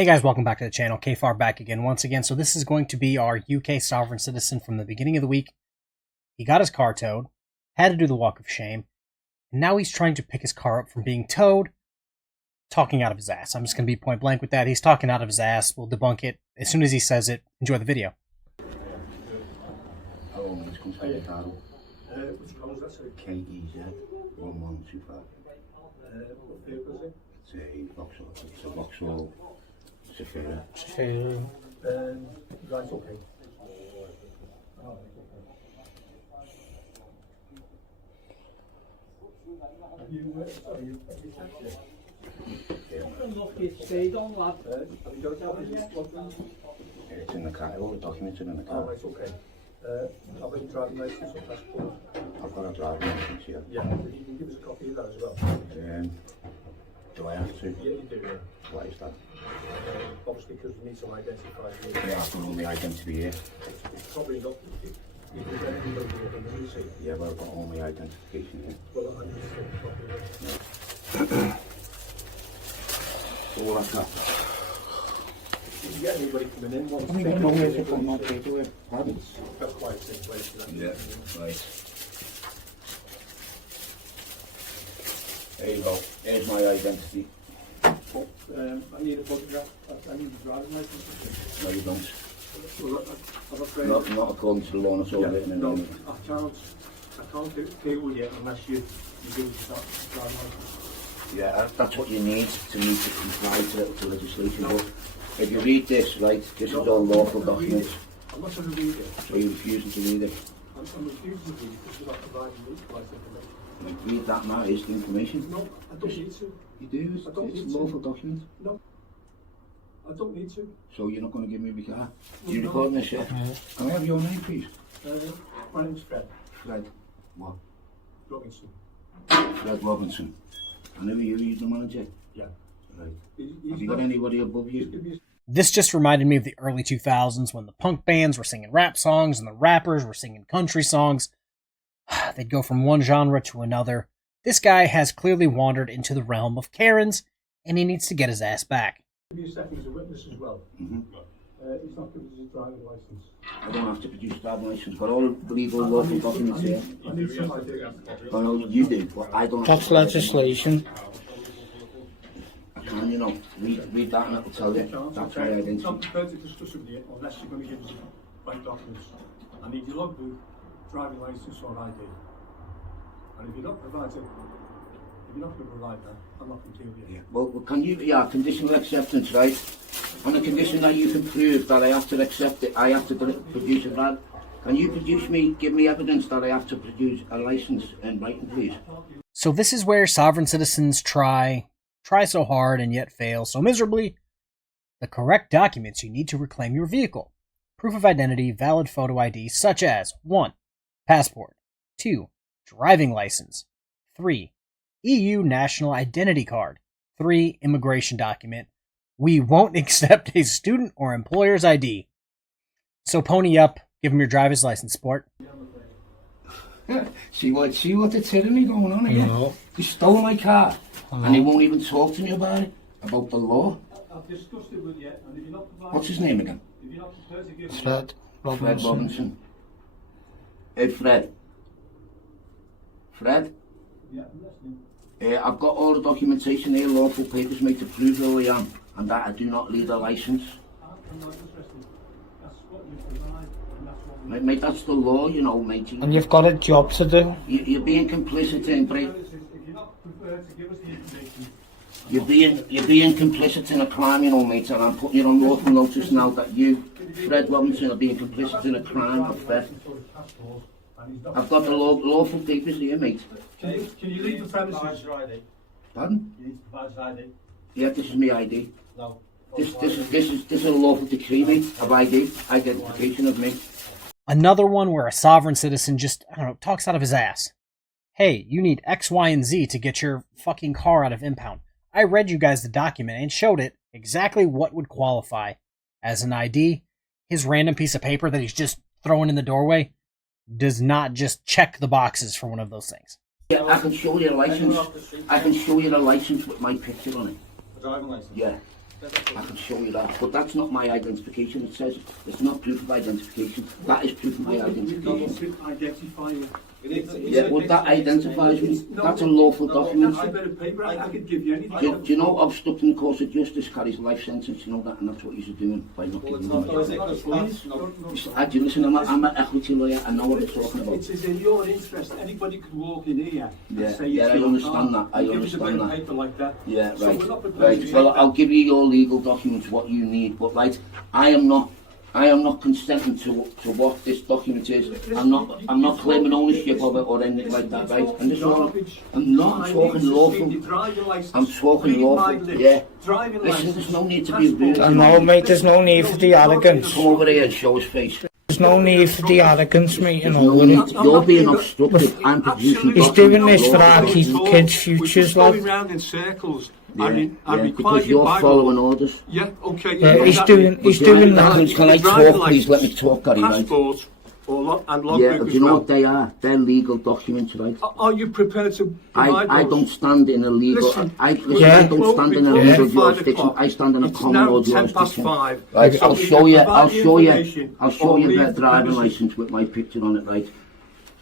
Hey guys, welcome back to the channel. KFARR back again once again. So this is going to be our UK sovereign citizen from the beginning of the week. He got his car towed, had to do the walk of shame, and now he's trying to pick his car up from being towed, talking out of his ass. I'm just going to be point blank with that. He's talking out of his ass. We'll debunk it as soon as he says it. Enjoy the video. Hello, my name's Which car was that, sorry? KEZ 1125. What vehicle is it? It's a Vauxhall. It's a Vauxhall Safira. Right, okay. Have you checked it? Have you got a copy of this? It's in the car. All the documents are in the car. Oh, right, okay. Have you driving license or passport? I've got a driving license, yeah. Yeah, you can give us a copy of that as well. Do I have to? Yeah, you do, yeah. Why is that? Obviously, because we need some identify. Yeah, I've got all my identity here. It's probably not. You can get anybody here, you see. Yeah, but I've got all my identification here. Well, I need to get a copy of it. So all that's that. If you get anybody coming in, once I don't know where to put my paperwork. That's quite a simple place. Yeah, right. There you go. There's my identity. Oh, I need a photograph. I need a driving license. No, you don't. Well, not according to the law. It's all written in. No, I can't deal with it unless you do the driving license. Yeah, that's what you need to meet to comply to legislation. But if you read this, right, this is all lawful documents. I'm not going to read it. So you're refusing to read it? I'm refusing to read it because you're not providing me with information. Like, read that now, is the information? No, I don't need to. You do? It's a lawful document? No. I don't need to. So you're not going to give me my car? No, you're recording this, yeah? Can I have your name, please? My name's Fred. Fred? What? Robinson. Fred Robinson. And who are you? You're the manager? Yeah. Right. Have you got anybody above you? This just reminded me of the early 2000s when the punk bands were singing rap songs and the rappers were singing country songs. They'd go from one genre to another. This guy has clearly wandered into the realm of Karens, and he needs to get his ass back. Give you a second as a witness as well. He's not giving us his driving license. I don't have to produce a driving license. Got all the legal lawful documents here. I need some idea. Oh, no, you do, but I don't. That's legislation. I can, you know, read that and it'll tell you. That's my identity. I'm prepared to discuss with you unless you're going to give us the right documents. I need your logbook, driving license or ID. And if you're not going to provide that, I'm not going to deal with you. Yeah. Well, can you, conditional acceptance, right? On the condition that you can prove that I have to accept it, I have to produce a van. Can you give me evidence that I have to produce a license in writing, please? So this is where sovereign citizens try so hard and yet fail so miserably. The correct documents you need to reclaim your vehicle. Proof of identity, valid photo ID, such as 1. Passport. 2. Driving license. 3. EU National Identity Card. 3. Immigration document. We won't accept a student or employer's ID. So pony up, give him your driver's license, sport. See what the tyranny going on here? No. They stole my car, and they won't even talk to me about the law. I've discussed it with you, and if you're not providing... What's his name again? If you're not prepared to give Fred Robinson. Fred Robinson. Hey, Fred. Fred? Yeah, I'm listening. I've got all the documentation here, lawful papers made to prove who I am, and that I do not need a license. I'm not interested. That's what you provide, and that's what we... Mate, that's the law, you know, mate. And you've got a job to do. You're being complicit in... If you're not prepared to give us the information... You're being complicit in a crime, you know, mate, and I'm putting you on lawful notice now that you, Fred Robinson, are being complicit in a crime of theft. I've got the lawful papers here, mate. Can you leave the premises? Pardon? You need to provide your ID. Yeah, this is my ID. No. This is a lawful decree, mate, of ID, identification of me. Another one where a sovereign citizen just, talks out of his ass. Hey, you need X, Y, and Z to get your fucking car out of impound. I read you guys the document and showed it exactly what would qualify as an ID. His random piece of paper that he's just throwing in the doorway does not just check the boxes for one of those things. Yeah, I can show you a license. I can show you the license with my picture on it. A driving license? Yeah. I can show you that, but that's not my identification. It says it's not proof of identification. That is proof of my identification. Identify you. Yeah, well, that identifies me. That's a lawful document. That's a bit of paper. I could give you anything. Do you know obstructing the course of justice carries a life sentence? You know that, and that's what you're doing by not giving me. Do you listen? I'm an equity lawyer. I know what I'm talking about. It is in your interest. Anybody could walk in here and say yeah, I understand that. I give us a bit understand of that. paper like that. Yeah, So right. we're not prepared Right. to Well, take I'll that. give you your legal documents, what you need. But right, I am not consenting to what this document is. I'm not claiming ownership of it or anything like that, right? And this is all, I'm talking lawful. I'm talking lawful, yeah. Listen, there's no need to be rude. I know, mate, there's no need for the arrogance. Come over here and show his face. There's no need for the arrogance, mate, you know, No with need. it. You're being obstructive. I'm producing He's doing this for our documents. kids' futures, We're going lad. round in circles. Yeah, because you're following orders. Yeah, okay. Yeah, he's doing that. Can I talk, please? Let me talk, Gary, right? Passport and logbook Yeah, as do you know well. what they are? They're legal documents, right? Are you prepared to provide I those? don't stand in a legal. Listen, I Yeah. don't stand in a Before legal 5 jurisdiction. o'clock, I stand in a it's common now law 10 past jurisdiction. 5. Right, So I'll either show you. provide I'll the show you. information I'll or show you leave their the driving premises. license with my picture on it, right?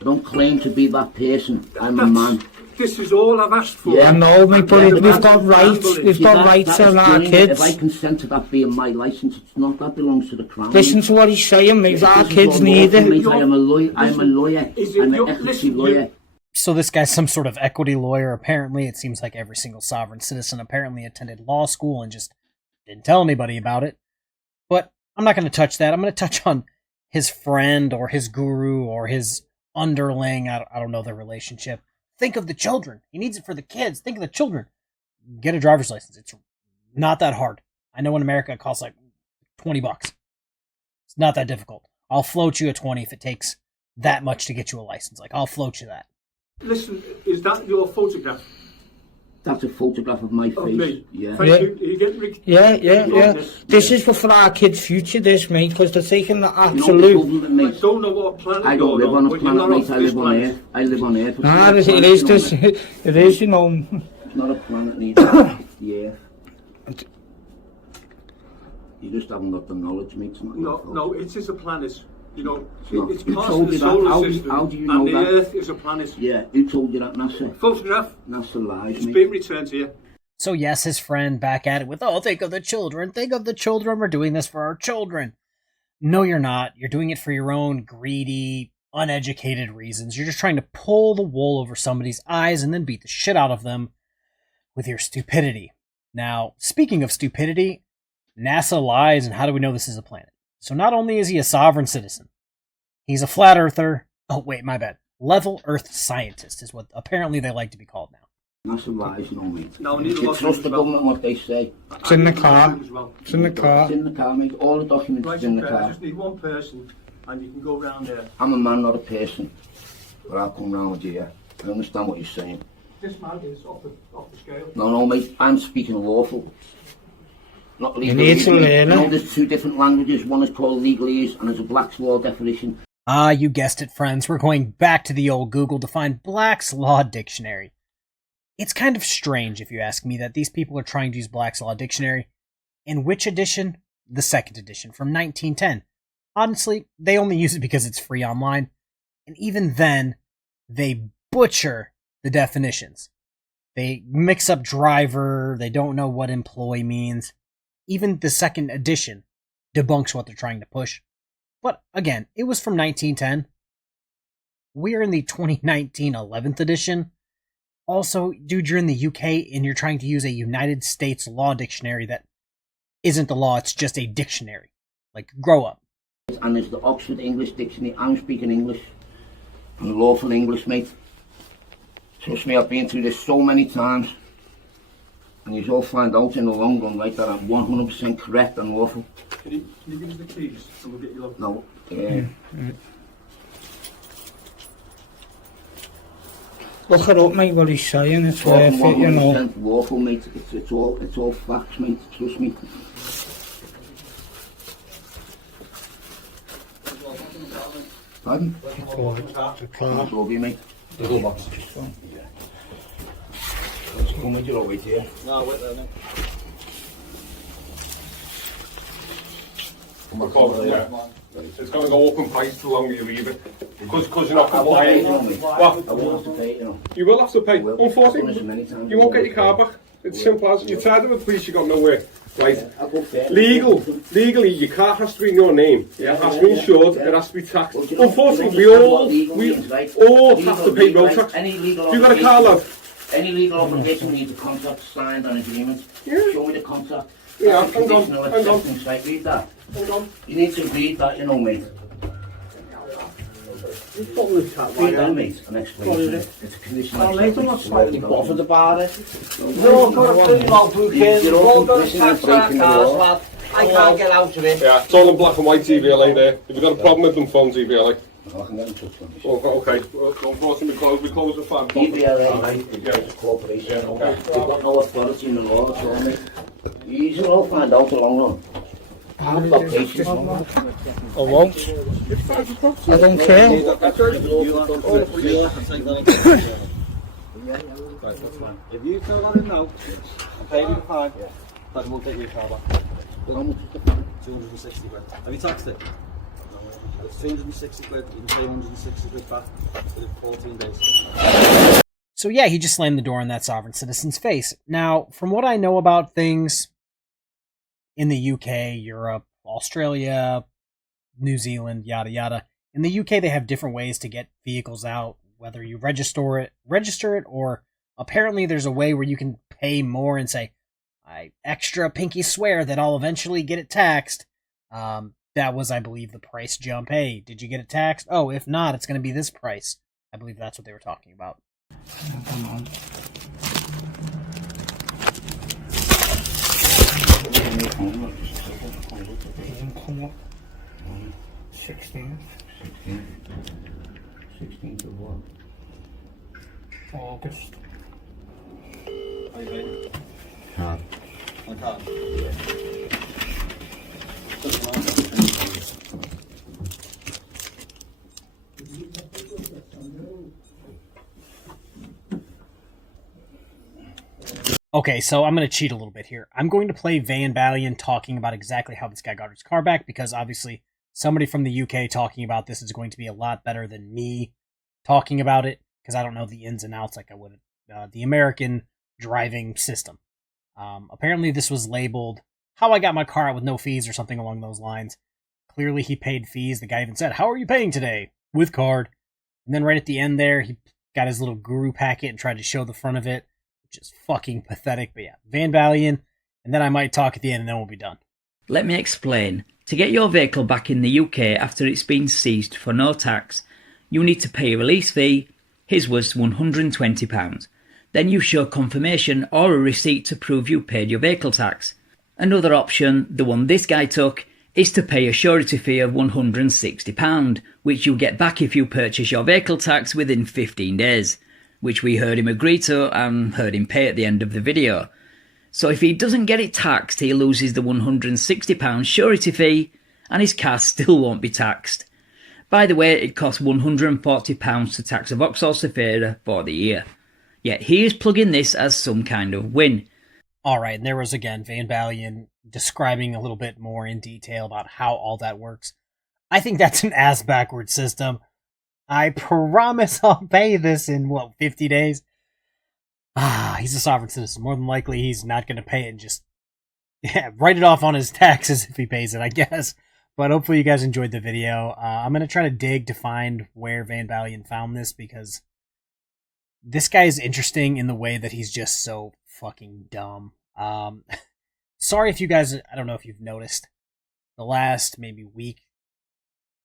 I don't claim to be that person. I'm a man. This is all I've asked for. I know, mate, but Yeah, we've got rights. We've See, got rights that on is our doing it. kids. If I consent to that being my license, it's not. That belongs to the Crown. Listen to what he's saying, mate. Our This is kids your need lawful, it. mate. I am a lawyer. I'm a lawyer. Is it I'm your- an equity listen, lawyer. So this guy's some sort of equity lawyer. Apparently, it seems like every single sovereign citizen apparently attended law school and just didn't tell anybody about it. But I'm not going to touch that. I'm going to touch on his friend or his guru or his underling. I don't know their relationship. Think of the children. He needs it for the kids. Think of the children. Get a driver's license. It's not that hard. I know in America it costs like $20. It's not that difficult. I'll float you a 20 if it takes that much to get you a license. Like, I'll float you that. Listen, is that your photograph That's a photograph of my face. of me? Yeah. Thank Yeah. you. Are you getting Yeah. This is for our kids' future, this, mate, because they're taking the You know the absolute... government, I mate. don't know what planet I don't you're live on a but you're planet, not mate. off I this live on planet. Earth. I live on Earth. It's Ah, not a it planet, is, you know, this, mate. it is, you know. It's not a planet, neither. Yeah. You just haven't got the knowledge, mate. It's not your fault. No, it is a planet. You know, not. it's Who part told of the you that? solar How do you- system, how do you and know the that? Earth is a planet. Yeah, who told you that, NASA? Photograph, NASA lies, it's mate. been returned to you. So yes, his friend back at it with, oh, think of the children. Think of the children. We're doing this for our children. No, you're not. You're doing it for your own greedy, uneducated reasons. You're just trying to pull the wool over somebody's eyes and then beat the shit out of them with your stupidity. Now, speaking of stupidity, NASA lies, and how do we know this is a planet? So not only is he a sovereign citizen, he's a flat earther. Oh, wait, my bad. Level Earth scientist is what apparently they like to be called now. NASA lies, no, mate. No, we need a You lot trust of the as well. government, what they say. It's in the car. As well. It's in the car. It's in the car, mate. All the documents Right, is in the okay, I car. just need one person, and you can go round there. I'm a man, not a person. But I'll come round with you, yeah. I understand what you're saying. This man is off the scale. No, mate. I'm speaking lawful. Not legal. need to learn You know, it. there's two different languages. One is called legalese, and there's a Black's Law definition. Ah, you guessed it, friends. We're going back to the old Google to find Black's Law Dictionary. It's kind of strange, if you ask me, that these people are trying to use Black's Law Dictionary. In which edition? The second edition, from 1910. Honestly, they only use it because it's free online. And even then, they butcher the definitions. They mix up driver, they don't know what employee means. Even the second edition debunks what they're trying to push. But again, it was from 1910. We're in the 2019 11th edition. Also, dude, you're in the UK and you're trying to use a United States law dictionary that isn't the law, it's just a dictionary. Like, grow up. And there's the Oxford English Dictionary. I'm speaking English. I'm lawful English, mate. Trust me, I've been through this so many times. And you all find out in the long run, right, that I'm 100% correct and lawful. Can you give us the keys, and we'll get you logged? No, Look it up, mate, what he's saying. It's worth it, you know. 100% lawful, mate. It's all facts, mate. Trust me. Pardon? The car. It's over, mate. The go box. Let's come with you over here. No, wait there, mate. Because, yeah, it's going to go up in price the longer you leave it. Because you're not compliant. What? I will have to pay, you know. You will have to pay. Will. Unfortunately, you won't get your car back. It's simple as you tried with the police, you got nowhere. Right? Yeah, Legally, your car has to be in your name. Yeah, it has to be insured. It has to be taxed. Well, Unfortunately, we all have to pay road tax. You got a car, lad? Any legal obligation, we need the contract signed on agreement. Yeah. Show me the contract. Yeah, hang on. Right, read that. Hold on. You need to read that, you know, mate. Read that, mate, and explain it. It's a condition. I'm not slightly bothered about it. No, I've got a pretty long booking. You're all breaking the law. I can't get out of it. Yeah, it's all in black and white TVLA there. If you've got a problem with them, phone TVLA. I can get in touch with Oh, okay. Unfortunately, we close at 5 o'clock. TVLA, right? It's a corporation. Yeah, okay. You've got no authority in the law, that's all, mate. You will find out the long run. I've got patience. I won't. I don't care. Right, that's fine. If you tell that in now, I'm paying you the fine, then we'll take your car back. How much is the fine? 260 quid. Have you taxed it? It's 260 quid, you can pay 160 quid back for 14 days. So yeah, he just slammed the door in that sovereign citizen's face. Now, from what I know about things in the UK, Europe, Australia, New Zealand, yada yada, in the UK they have different ways to get vehicles out, whether you register it, or apparently there's a way where you can pay more and say, I extra pinky swear that I'll eventually get it taxed. That was, I believe, the price jump. Hey, did you get it taxed? Oh, if not, it's going to be this price. I believe that's what they were talking about. Come on. Come on. 16th. 16th of what? August. Are you paying? Card. On card? Okay, so I'm going to cheat a little bit here. I'm going to play Van Balian talking about exactly how this guy got his car back, because obviously somebody from the UK talking about this is going to be a lot better than me talking about it, because I don't know the ins and outs like I would the American driving system. Apparently this was labeled how I got my car out with no fees or something along those lines. Clearly he paid fees. The guy even said, how are you paying today? With card. And then right at the end there, he got his little guru packet and tried to show the front of it, which is fucking pathetic. But yeah, Van Balian, and then I might talk at the end and then we'll be done. Let me explain. To get your vehicle back in the UK after it's been seized for no tax, you need to pay a release fee. His was £120. Then you show confirmation or a receipt to prove you paid your vehicle tax. Another option, the one this guy took, is to pay a surety fee of £160, which you'll get back if you purchase your vehicle tax within 15 days, which we heard him agree to and heard him pay at the end of the video. So if he doesn't get it taxed, he loses the £160 surety fee, and his car still won't be taxed. By the way, it costs £140 to tax a Vauxhall Zafira for the year. Yet he is plugging this as some kind of win. Alright, and there was again Van Balian describing a little bit more in detail about how all that works. I think that's an ass-backwards system. I promise I'll pay this in, 50 days? He's a sovereign citizen. More than likely he's not going to pay it and just write it off on his taxes if he pays it, I guess. But hopefully you guys enjoyed the video. I'm going to try to dig to find where Van Balian found this, because this guy is interesting in the way that he's just so fucking dumb. Sorry if you guys, I don't know if you've noticed, the last maybe week,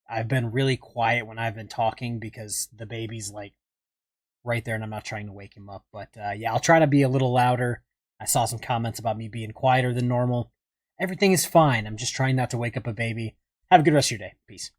I've been really quiet when I've been talking because the baby's like right there and I'm not trying to wake him up. But yeah, I'll try to be a little louder. I saw some comments about me being quieter than normal. Everything is fine. I'm just trying not to wake up a baby. Have a good rest of your day. Peace.